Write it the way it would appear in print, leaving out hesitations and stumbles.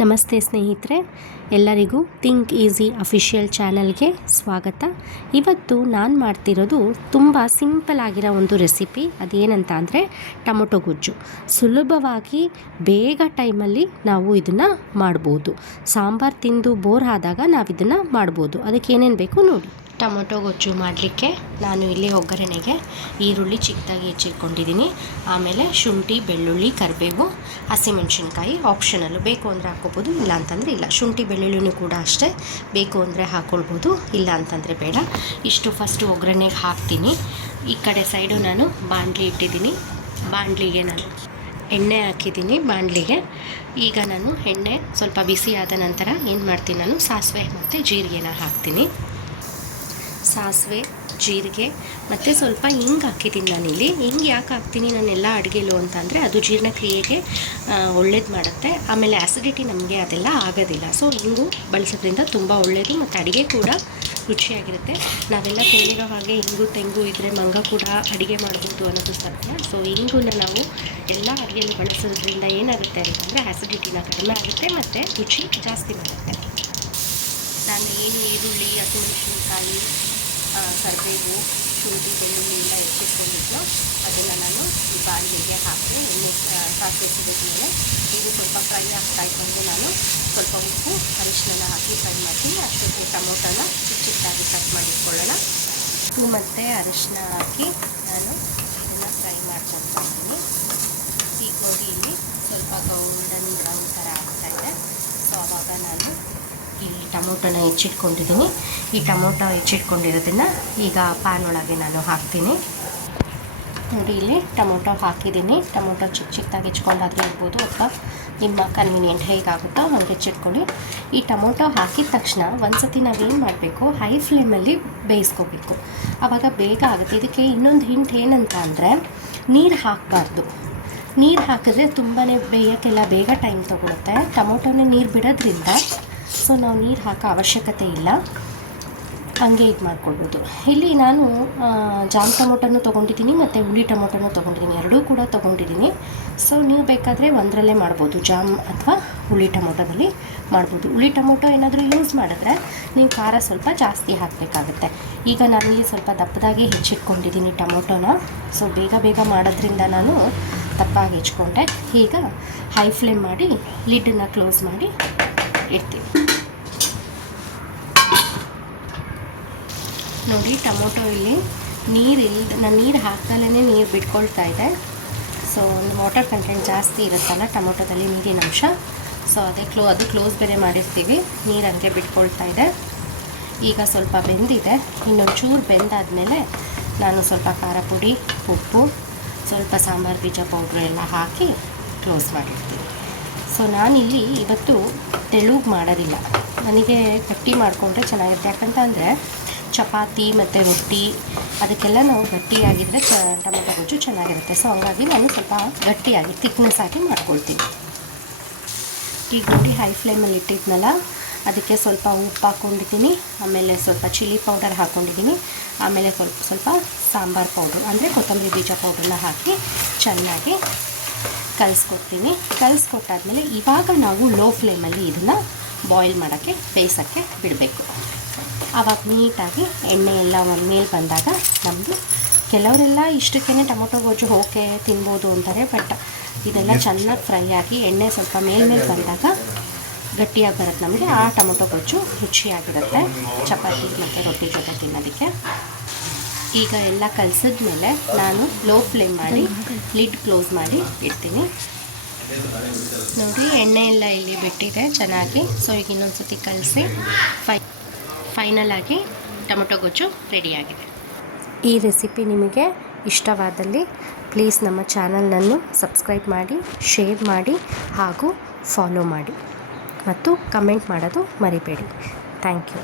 ನಮಸ್ತೆ ಸ್ನೇಹಿತರೆ, ಎಲ್ಲರಿಗೂ ಥಿಂಕ್ ಈಸಿ ಅಫಿಷಿಯಲ್ ಚಾನಲ್ಗೆ ಸ್ವಾಗತ. ಇವತ್ತು ನಾನು ಮಾಡ್ತಿರೋದು ತುಂಬ ಸಿಂಪಲ್ ಆಗಿರೋ ಒಂದು ರೆಸಿಪಿ. ಅದೇನಂತ ಅಂದರೆ ಟೊಮೊಟೊ ಗೊಜ್ಜು. ಸುಲಭವಾಗಿ ಬೇಗ ಟೈಮಲ್ಲಿ ನಾವು ಇದನ್ನು ಮಾಡ್ಬೋದು. ಸಾಂಬಾರು ತಿಂದು ಬೋರ್ ಆದಾಗ ನಾವು ಇದನ್ನು ಮಾಡ್ಬೋದು. ಅದಕ್ಕೆ ಏನೇನು ಬೇಕು ನೋಡಿ. ಟೊಮೊಟೊ ಗೊಜ್ಜು ಮಾಡಲಿಕ್ಕೆ ನಾನು ಇಲ್ಲಿ ಒಗ್ಗರಣೆಗೆ ಈರುಳ್ಳಿ ಚಿಕ್ಕದಾಗಿ ಹೆಚ್ಚಿಟ್ಕೊಂಡಿದ್ದೀನಿ. ಆಮೇಲೆ ಶುಂಠಿ, ಬೆಳ್ಳುಳ್ಳಿ, ಕರಿಬೇವು, ಹಸಿಮೆಣಸಿನ್ಕಾಯಿ ಆಪ್ಷನಲ್ಲು. ಬೇಕು ಅಂದರೆ ಹಾಕ್ಕೋಬೋದು, ಇಲ್ಲ ಅಂತಂದರೆ ಇಲ್ಲ. ಶುಂಠಿ ಬೆಳ್ಳುಳ್ಳಿನೂ ಕೂಡ ಅಷ್ಟೇ, ಬೇಕು ಅಂದರೆ ಹಾಕ್ಕೊಳ್ಬೋದು, ಇಲ್ಲ ಅಂತಂದರೆ ಬೇಡ. ಇಷ್ಟು ಫಸ್ಟು ಒಗ್ಗರಣೆಗೆ ಹಾಕ್ತೀನಿ. ಈ ಕಡೆ ಸೈಡು ನಾನು ಬಾಣಲಿ ಇಟ್ಟಿದ್ದೀನಿ. ಬಾಣಲಿಗೆ ನಾನು ಎಣ್ಣೆ ಹಾಕಿದ್ದೀನಿ. ಬಾಣಲಿಗೆ ಈಗ ನಾನು ಎಣ್ಣೆ ಸ್ವಲ್ಪ ಬಿಸಿ ಆದ ನಂತರ ಏನು ಮಾಡ್ತೀನಿ, ನಾನು ಸಾಸಿವೆ ಮತ್ತು ಜೀರಿಗೆನ ಹಾಕ್ತೀನಿ. ಸಾಸಿವೆ, ಜೀರಿಗೆ ಮತ್ತು ಸ್ವಲ್ಪ ಹಿಂಗೆ ಹಾಕಿದ್ದೀನಿ ನಾನಿಲ್ಲಿ. ಹಿಂಗೆ ಯಾಕೆ ಹಾಕ್ತೀನಿ ನಾನೆಲ್ಲ ಅಡುಗೆಲು ಅಂತಂದರೆ ಅದು ಜೀರ್ಣಕ್ರಿಯೆಗೆ ಒಳ್ಳೇದು ಮಾಡುತ್ತೆ. ಆಮೇಲೆ ಆ್ಯಸಿಡಿಟಿ ನಮಗೆ ಅದೆಲ್ಲ ಆಗೋದಿಲ್ಲ. ಸೊ ಹಿಂಗು ಬಳಸೋದ್ರಿಂದ ತುಂಬ ಒಳ್ಳೆಯದು ಮತ್ತು ಅಡುಗೆ ಕೂಡ ರುಚಿಯಾಗಿರುತ್ತೆ. ನಾವೆಲ್ಲ ತಿಳಿದಿರೋ ಹಾಗೆ ಹಿಂಗು ತೆಂಗು ಇದ್ದರೆ ಮಂಗ ಕೂಡ ಅಡುಗೆ ಮಾಡ್ಬೋದು ಅನ್ನೋದು ಸತ್ಯ. ಸೊ ಹಿಂಗುನ ನಾವು ಎಲ್ಲ ಅಡುಗೆಯಲ್ಲಿ ಬಳಸೋದ್ರಿಂದ ಏನಾಗುತ್ತೆ ಅಂತಂದರೆ ಆ್ಯಸಿಡಿಟಿನ ಕಡಿಮೆ ಆಗುತ್ತೆ ಮತ್ತು ರುಚಿ ಜಾಸ್ತಿ ಮಾಡುತ್ತೆ. ನಾನು ಏನು ಈರುಳ್ಳಿ, ಹಸಿಮೆಣಸಿನಕಾಯಿ, ಕರಿಬೇವು, ಶುಂಠಿ, ಬೆಳ್ಳುಳ್ಳಿ ಎಲ್ಲ ಹೆಚ್ಚಿಟ್ಕೊಂಡಿದ್ದು ಅದನ್ನು ನಾನು ಈ ಬಾಣಲಿಗೆ ಹಾಕಿ ಎಣ್ಣೆ ಸಾಸಿವೆ ಸಿಗೋದ್ಮೇಲೆ ಇದು ಸ್ವಲ್ಪ ಫ್ರೈ ಆಗ್ತಾಯಿತ್ತು ಅಂದರೆ ನಾನು ಸ್ವಲ್ಪ ಉಪ್ಪು, ಅರಿಶಿನ ಹಾಕಿ ಫ್ರೈ ಮಾಡ್ತೀನಿ. ಅಷ್ಟೊತ್ತಿಗೆ ಟೊಮೊಟೊನ ಚಿಕ್ಕದಾಗಿ ಕಟ್ ಮಾಡಿಟ್ಕೊಳ್ಳೋಣ. ಉಪ್ಪು ಮತ್ತು ಅರಿಶಿನ ಹಾಕಿ ನಾನು ಇದನ್ನು ಫ್ರೈ ಮಾಡ್ಕೊಳ್ತಾ ಇದ್ದೀನಿ. ಈಗ ನೋಡಿ ಇಲ್ಲಿ ಸ್ವಲ್ಪ ಗೋಲ್ಡನ್ ಬ್ರೌನ್ ಥರ ಆಗ್ತಾಯಿದೆ. ಸೊ ಆವಾಗ ನಾನು ಇಲ್ಲಿ ಟೊಮೊಟೊನ ಹೆಚ್ಚಿಟ್ಕೊಂಡಿದ್ದೀನಿ. ಈ ಟೊಮೊಟೊ ಹೆಚ್ಚಿಟ್ಕೊಂಡಿರೋದನ್ನು ಈಗ ಪ್ಯಾನ್ ಒಳಗೆ ನಾನು ಹಾಕ್ತೀನಿ. ನೋಡಿ ಇಲ್ಲಿ ಟೊಮೊಟೊ ಹಾಕಿದ್ದೀನಿ. ಟೊಮೊಟೊ ಚಿಕ್ಕದಾಗಿ ಹೆಚ್ಕೊಂಡಾದರೂ ಇರ್ಬೋದು, ಅಥವಾ ನಿಮ್ಮ ಕನ್ವೀನಿಯೆಂಟ್ ಹೇಗಾಗುತ್ತೋ ಹಾಗೆ ಹೆಚ್ಚಿಟ್ಕೊಳ್ಳಿ. ಈ ಟೊಮೊಟೊ ಹಾಕಿದ ತಕ್ಷಣ ಒಂದು ಸತಿ ನಾವೇನು ಮಾಡಬೇಕು, ಹೈ ಫ್ಲೇಮಲ್ಲಿ ಬೇಯಿಸ್ಕೋಬೇಕು. ಆವಾಗ ಬೇಗ ಆಗುತ್ತೆ. ಇದಕ್ಕೆ ಇನ್ನೊಂದು ಹಿಂಟ್ ಏನಂತ ಅಂದರೆ ನೀರು ಹಾಕಬಾರ್ದು. ನೀರು ಹಾಕಿದ್ರೆ ತುಂಬಾ ಬೇಯೋಕ್ಕೆಲ್ಲ ಬೇಗ ಟೈಮ್ ತೊಗೊಳುತ್ತೆ. ಟೊಮೊಟೊನೇ ನೀರು ಬಿಡೋದ್ರಿಂದ ಸೊ ನಾವು ನೀರು ಹಾಕೋ ಅವಶ್ಯಕತೆ ಇಲ್ಲ. ಹಂಗೆ ಇದು ಮಾಡ್ಕೊಳ್ಬೋದು. ಇಲ್ಲಿ ನಾನು ಜಾಮ್ ಟೊಮೊಟೊನೂ ತೊಗೊಂಡಿದ್ದೀನಿ ಮತ್ತು ಹುಳಿ ಟೊಮೊಟೊನೂ ತೊಗೊಂಡಿದ್ದೀನಿ. ಎರಡೂ ಕೂಡ ತೊಗೊಂಡಿದ್ದೀನಿ. ಸೊ ನೀವು ಬೇಕಾದರೆ ಒಂದರಲ್ಲೇ ಮಾಡ್ಬೋದು, ಜಾಮ್ ಅಥವಾ ಹುಳಿ ಟೊಮೊಟೊದಲ್ಲಿ ಮಾಡ್ಬೋದು. ಹುಳಿ ಟೊಮೊಟೊ ಏನಾದರೂ ಯೂಸ್ ಮಾಡಿದ್ರೆ ನೀವು ಖಾರ ಸ್ವಲ್ಪ ಜಾಸ್ತಿ ಹಾಕಬೇಕಾಗುತ್ತೆ. ಈಗ ನಾನಿಲ್ಲಿ ಸ್ವಲ್ಪ ದಪ್ಪದಾಗಿ ಹೆಚ್ಚಿಟ್ಕೊಂಡಿದ್ದೀನಿ ಟೊಮೊಟೊನ. ಸೊ ಬೇಗ ಮಾಡೋದ್ರಿಂದ ನಾನು ದಪ್ಪಾಗಿ ಹೆಚ್ಕೊಂಡೆ. ಈಗ ಹೈ ಫ್ಲೇಮ್ ಮಾಡಿ ಲಿಡ್ಡನ್ನು ಕ್ಲೋಸ್ ಮಾಡಿ ಇಡ್ತೀನಿ. ನೋಡಿ ಟೊಮೊಟೊ ಇಲ್ಲಿ ನಾನು ನೀರು ಹಾಕ್ದಲೇ ನೀರು ಬಿಟ್ಕೊಳ್ತಾ ಇದೆ. ಸೊ ವಾಟರ್ ಕಂಟೆಂಟ್ ಜಾಸ್ತಿ ಇರುತ್ತಲ್ಲ ಟೊಮೊಟೊದಲ್ಲಿ, ನೀರಿನ ಅಂಶ. ಸೊ ಅದು ಕ್ಲೋಸ್ ಬೇರೆ ಮಾಡಿರ್ತೀವಿ, ನೀರು ಹಂಗೆ ಬಿಟ್ಕೊಳ್ತಾ ಇದೆ. ಈಗ ಸ್ವಲ್ಪ ಬೆಂದಿದೆ. ಇನ್ನೊಂಚೂರು ಬೆಂದಾದಮೇಲೆ ನಾನು ಸ್ವಲ್ಪ ಖಾರ ಪುಡಿ, ಉಪ್ಪು, ಸ್ವಲ್ಪ ಸಾಂಬಾರು ಬೀಜ ಪೌಡ್ರು ಎಲ್ಲ ಹಾಕಿ ಕ್ಲೋಸ್ ಮಾಡಿರ್ತೀನಿ. ಸೊ ನಾನಿಲ್ಲಿ ಇವತ್ತು ತೆಳುಗೆ ಮಾಡೋದಿಲ್ಲ. ನನಗೆ ಗಟ್ಟಿ ಮಾಡಿಕೊಂಡ್ರೆ ಚೆನ್ನಾಗಿರುತ್ತೆ. ಯಾಕಂತಂದರೆ ಚಪಾತಿ ಮತ್ತು ರೊಟ್ಟಿ ಅದಕ್ಕೆಲ್ಲ ನಾವು ಗಟ್ಟಿಯಾಗಿದ್ದರೆ ಟೊಮೊಟೊ ಗೊಜ್ಜು ಚೆನ್ನಾಗಿರುತ್ತೆ. ಸೊ ಹಂಗಾಗಿ ನಾನು ಸ್ವಲ್ಪ ಗಟ್ಟಿಯಾಗಿ ತಿಕ್ನೆಸ್ ಆಗಿ ಮಾಡ್ಕೊಳ್ತೀನಿ. ಈಗ ನೋಡಿ ಹೈ ಫ್ಲೇಮಲ್ಲಿ ಇಟ್ಟಿದ್ನಲ್ಲ, ಅದಕ್ಕೆ ಸ್ವಲ್ಪ ಉಪ್ಪು ಹಾಕ್ಕೊಂಡಿದ್ದೀನಿ. ಆಮೇಲೆ ಸ್ವಲ್ಪ ಚಿಲ್ಲಿ ಪೌಡರ್ ಹಾಕ್ಕೊಂಡಿದ್ದೀನಿ. ಆಮೇಲೆ ಸ್ವಲ್ಪ ಸಾಂಬಾರು ಪೌಡ್ರು ಅಂದರೆ ಕೊತ್ತಂಬರಿ ಬೀಜ ಪೌಡ್ರನ್ನ ಹಾಕಿ ಚೆನ್ನಾಗಿ ಕಲಿಸ್ಕೊಡ್ತೀನಿ. ಕಲಿಸ್ಕೊಟ್ಟಾದ್ಮೇಲೆ ಇವಾಗ ನಾವು ಲೋ ಫ್ಲೇಮಲ್ಲಿ ಇದನ್ನು ಬಾಯ್ಲ್ ಮಾಡೋಕ್ಕೆ, ಬೇಯಿಸೋಕ್ಕೆ ಬಿಡಬೇಕು. ಆವಾಗ ನೀಟಾಗಿ ಎಣ್ಣೆ ಎಲ್ಲ ಮೇಲೆ ಬಂದಾಗ ನಮ್ಮದು, ಕೆಲವರೆಲ್ಲ ಇಷ್ಟಕ್ಕೇ ಟೊಮೊಟೊ ಗೊಜ್ಜು ಓಕೆ ತಿನ್ಬೋದು ಅಂತಾರೆ. ಬಟ್ ಇದೆಲ್ಲ ಚೆನ್ನಾಗಿ ಫ್ರೈ ಆಗಿ ಎಣ್ಣೆ ಸ್ವಲ್ಪ ಮೇಲೆ ಬಂದಾಗ ಗಟ್ಟಿಯಾಗಿ ಬರುತ್ತೆ ನಮಗೆ. ಆ ಟೊಮೊಟೊ ಗೊಜ್ಜು ರುಚಿಯಾಗಿರುತ್ತೆ ಚಪಾತಿ ಮತ್ತು ರೊಟ್ಟಿ ಜೊತೆ ತಿನ್ನೋದಕ್ಕೆ. ಈಗ ಎಲ್ಲ ಕಲಸಿದ್ಮೇಲೆ ನಾನು ಲೋ ಫ್ಲೇಮ್ ಮಾಡಿ ಲಿಡ್ ಕ್ಲೋಸ್ ಮಾಡಿ ಇಡ್ತೀನಿ. ನೋಡಿ ಎಣ್ಣೆ ಎಲ್ಲ ಇಲ್ಲಿ ಬಿಟ್ಟಿದೆ ಚೆನ್ನಾಗಿ. ಸೊ ಈಗ ಇನ್ನೊಂದು ಸತಿ ಕಲಸಿ ಫೈನಲ್ ಆಗಿ ಟೊಮೊಟೊ ಗೊಜ್ಜು ರೆಡಿಯಾಗಿದೆ. ಈ ರೆಸಿಪಿ ನಿಮಗೆ ಇಷ್ಟವಾದಲ್ಲಿ ಪ್ಲೀಸ್ ನಮ್ಮ ಚಾನಲನ್ನು ಸಬ್ಸ್ಕ್ರೈಬ್ ಮಾಡಿ, ಶೇರ್ ಮಾಡಿ ಹಾಗೂ ಫಾಲೋ ಮಾಡಿ ಮತ್ತು ಕಮೆಂಟ್ ಮಾಡೋದು ಮರಿಬೇಡಿ. Thank you.